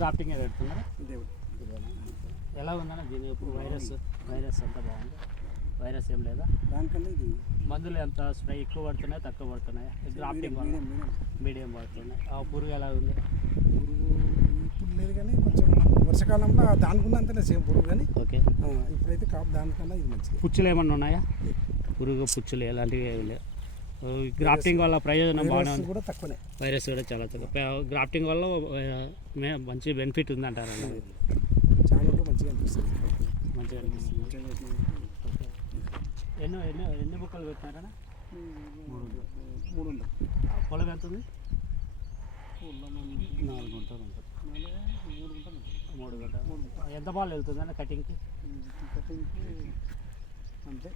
Grafting పెడుతున్నారు. దేవుడు ఎలా ఉందన్న దీని వైరస్ అంతా బాగుంది? వైరస్ ఏం లేదా? దానికన్నా ఇది మందులు ఎంత స్ప్రే ఎక్కువ పడుతున్నాయి తక్కువ పడుతున్నాయి? గ్రాఫ్టింగ్ వల్ల మీడియం పడుతున్నాయి. ఆ పురుగు ఎలా ఉంది? పురుగు ఇప్పుడు లేదు కానీ కొంచెం వర్షాకాలంలో దానికున్నంతనే సేమ్ పురుగు కానీ ఓకే. ఇప్పుడైతే కాపు దానికన్నా ఇది మంచిది. పుచ్చులు ఏమన్నా ఉన్నాయా? పురుగు పుచ్చులు ఎలాంటివి ఏమి లేవు. గ్రాఫ్టింగ్ వల్ల ప్రయోజనం బాగానే ఉంది. కూడా తక్కువనే, వైరస్ కూడా చాలా తక్కువ. గ్రాఫ్టింగ్ వల్ల మంచి బెనిఫిట్ ఉంది అంటారు. చాలా మంచిగా అనిపిస్తుంది. మంచిగా అనిపిస్తుంది. ఎన్ని బుక్కలు పెట్టినారా? 300. పొలం ఎంత ఉంది? 4 గుంటలు ఉంటుంది. 3 గంటలు. ఎంత బాల్ వెళ్తుంది అన్న కటింగ్కి? అంతే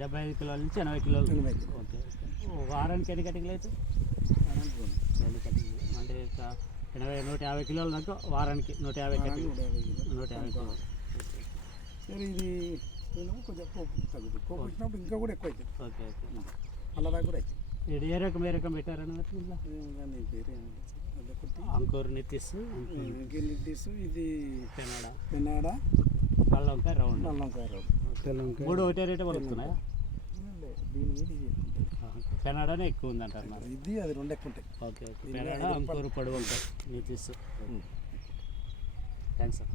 75 కిలోల నుంచి 80 కిలోలు. ఓకే. వారానికి ఎన్ని కటింగ్లు అయితే? 2 కటింగ్లు అంటే 150 కిలోల దాకా వారానికి. 150 కటింగ్, 150 కిలోలు. సరే, ఇది కొంచెం కోపు తగ్గుతుంది. కోపు పెట్టినప్పుడు ఇంకా కూడా ఎక్కువ అవుతుంది. Okay okay. అలా దాకా కూడా అవుతుంది. ఇది ఏ రకం పెట్టారని ఇంట్లో? పేరు అదొకటి అంకూర్ నితీస్, ఇది పెనాడా, నల్లవంకాయ రౌండ్. తెల్లంకాయ 3 ఒకటే రేటే పడుతున్నాయా? దీని మీద పెనాడానే ఎక్కువ ఉంది అంటారు. ఇది అది 2 ఎక్కువ ఉంటాయి. Okay okay. పెనాడా, అంకూర్, పొడవు ఉంటాయి. నితీస్. Thanks sir.